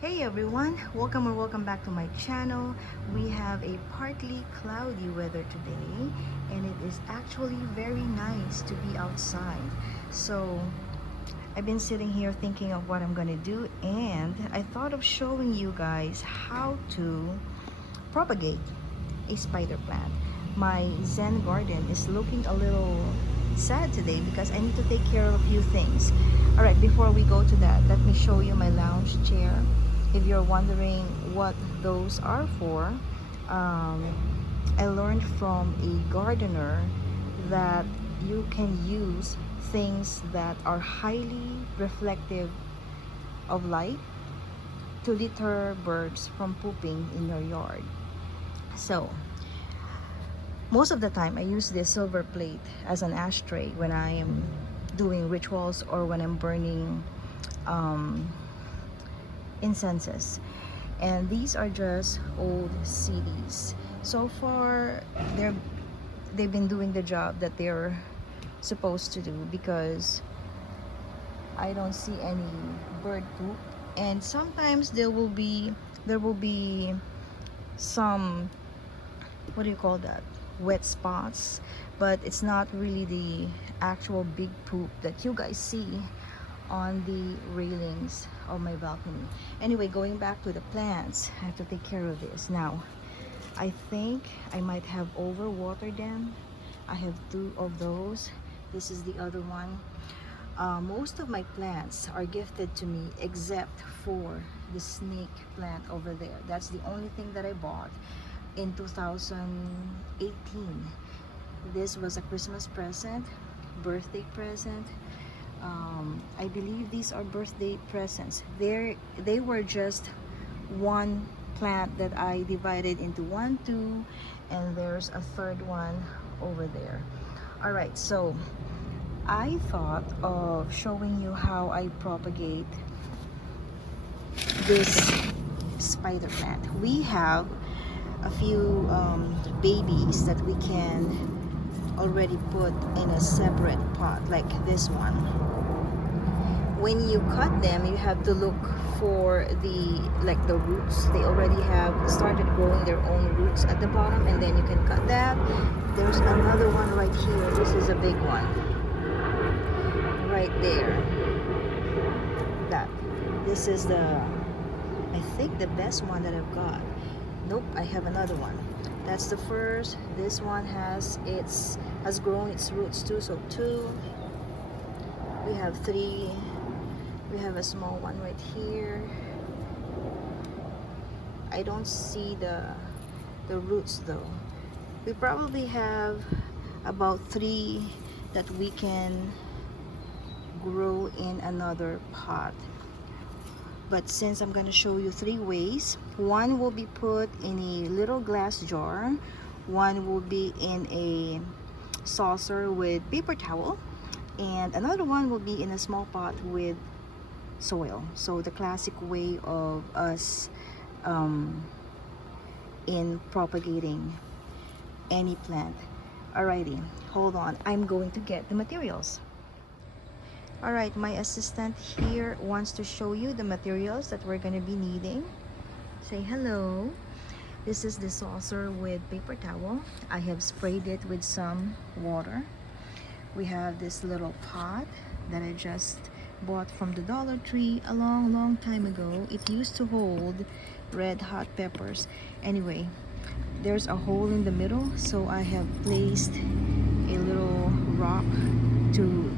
Hey everyone, welcome back to my channel. We have a partly cloudy weather today and it is actually very nice to be outside. So I've been sitting here thinking of what I'm gonna do, and I thought of showing you guys how to propagate a spider plant. My Zen garden is looking a little sad today because I need to take care of a few things. Alright, before we go to that, let me show you my lounge chair. If you're wondering what those are for, um, I learned from a gardener that you can use things that are highly reflective of light to deter birds from pooping in your yard. So most of the time I use this silver plate as an ashtray when I am doing rituals or when I'm burning incenses. And these are just old CDs. So far they've been doing the job that they're supposed to do because I don't see any bird poop. And sometimes there will be some, what do you call that, wet spots, but it's not really the actual big poop that you guys see on the railings of my balcony. Anyway, going back to the plants, I have to take care of this now. I think I might have overwatered them. I have two of those. This is the other one. Most of my plants are gifted to me except for the snake plant over there. That's the only thing that I bought in 2018. This was a Christmas present, birthday present. I believe these are birthday presents. They were just one plant that I divided into one, two, and there's a third one over there. All right, so I thought of showing you how I propagate this spider plant. We have a few babies that we can already put in a separate pot, like this one. When you cut them, you have to look for the roots. They already have started growing their own roots at the bottom, and then you can cut that. There's another one right here. This is a big one right there. That this is I think the best one that I've got. Nope, I have another one. That's the first. This one has grown its roots too. So two. We have three. We have a small one right here. I don't see the roots though. We probably have about three that we can grow in another pot. But since I'm going to show you three ways, one will be put in a little glass jar, one will be in a saucer with paper towel, and another one will be in a small pot with soil. So the classic way of us in propagating any plant. Alrighty, hold on, I'm going to get the materials. Alright, my assistant here wants to show you the materials that we're going to be needing. Say hello. This is the saucer with paper towel. I have sprayed it with some water. We have this little pot that I just bought from the Dollar Tree a long time ago. It used to hold red hot peppers. Anyway, there's a hole in the middle, so I have placed a little rock to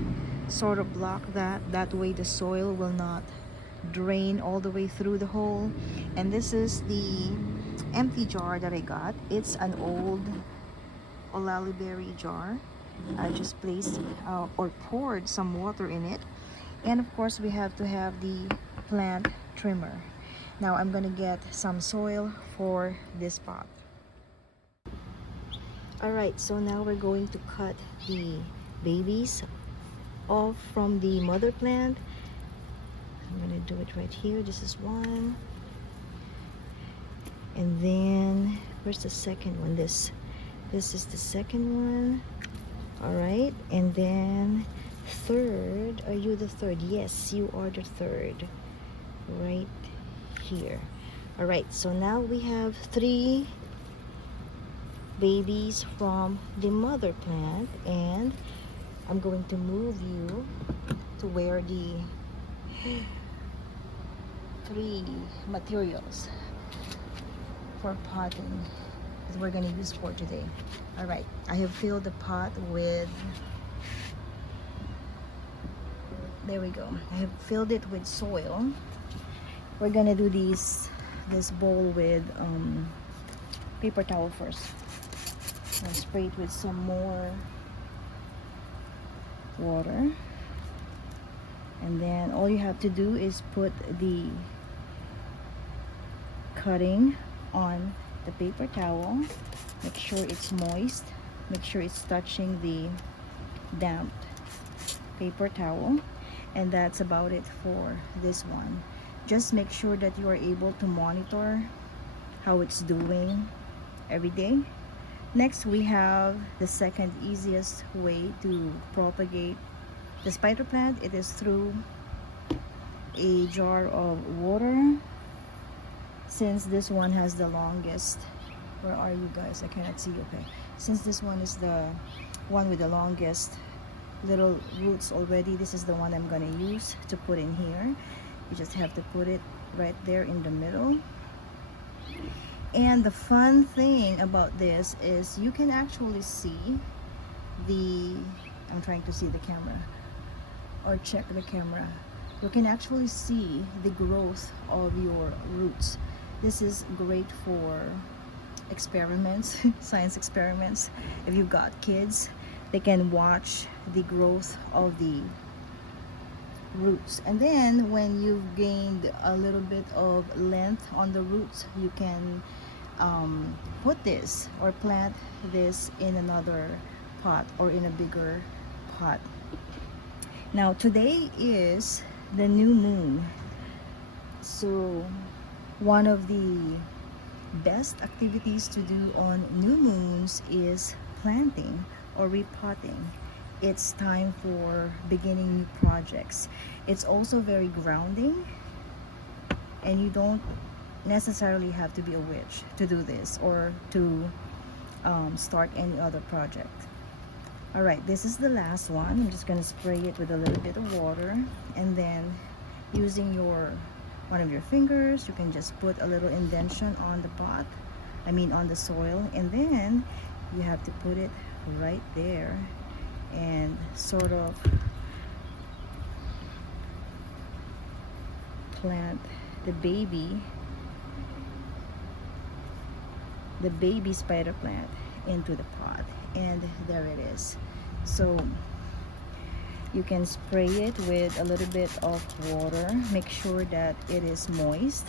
sort of block that way the soil will not drain all the way through the hole. And this is the empty jar that I got. It's an old olalberry jar. I just placed or poured some water in it, and of course we have to have the plant trimmer. Now I'm gonna get some soil for this pot. Alright, so now we're going to cut the babies off from the mother plant. I'm gonna do it right here. This is one, and then where's the second one? This is the second one. All right, and then third. Are you the third? Yes, you are the third right here. All right, so now we have 3 babies from the mother plant, and I'm going to move you to where the 3 materials for potting that we're going to use for today. All right, I have filled the pot with, there we go, I have filled it with soil. We're gonna do this bowl with paper towel first. I'll spray it with some more water, and then all you have to do is put the cutting on the paper towel. Make sure it's moist, make sure it's touching the damp paper towel, and that's about it for this one. Just make sure that you are able to monitor how it's doing every day. Next, we have the second easiest way to propagate the spider plant. It is through a jar of water. Since this one has the longest, where are you guys? I cannot see you. Okay, since this one is the one with the longest little roots already, this is the one I'm gonna use to put in here. You just have to put it right there in the middle. And the fun thing about this is you can actually see the, I'm trying to see the camera, or check the camera. You can actually see the growth of your roots. This is great for experiments, science experiments. If you've got kids, they can watch the growth of the roots, and then when you've gained a little bit of length on the roots, you can put this or plant this in another pot or in a bigger pot. Now today is the new moon, so one of the best activities to do on new moons is planting or repotting. It's time for beginning new projects. It's also very grounding, and you don't necessarily have to be a witch to do this or to start any other project. All right, this is the last one. I'm just gonna spray it with a little bit of water, and then using one of your fingers, you can just put a little indentation on the pot, on the soil, and then you have to put it right there and sort of plant the baby spider plant into the pot, and there it is. So you can spray it with a little bit of water, make sure that it is moist,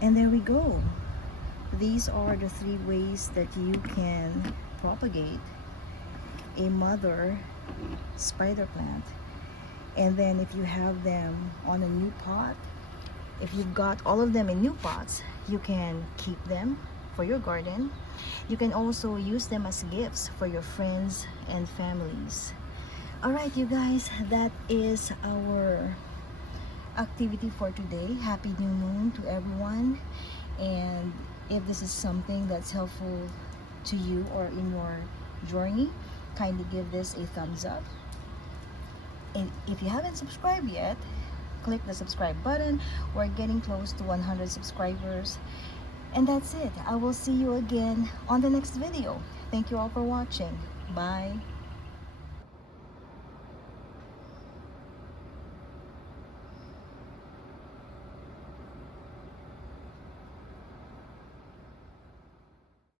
and there we go. These are the 3 ways that you can propagate a mother spider plant. And then if you have them on a new pot, if you've got all of them in new pots, you can keep them for your garden. You can also use them as gifts for your friends and families. All right, you guys, that is our activity for today. Happy new moon to everyone. And if this is something that's helpful to you or in your journey, kindly give this a thumbs up. And if you haven't subscribed yet, click the subscribe button. We're getting close to 100 subscribers. And that's it. I will see you again on the next video. Thank you all for watching. Bye.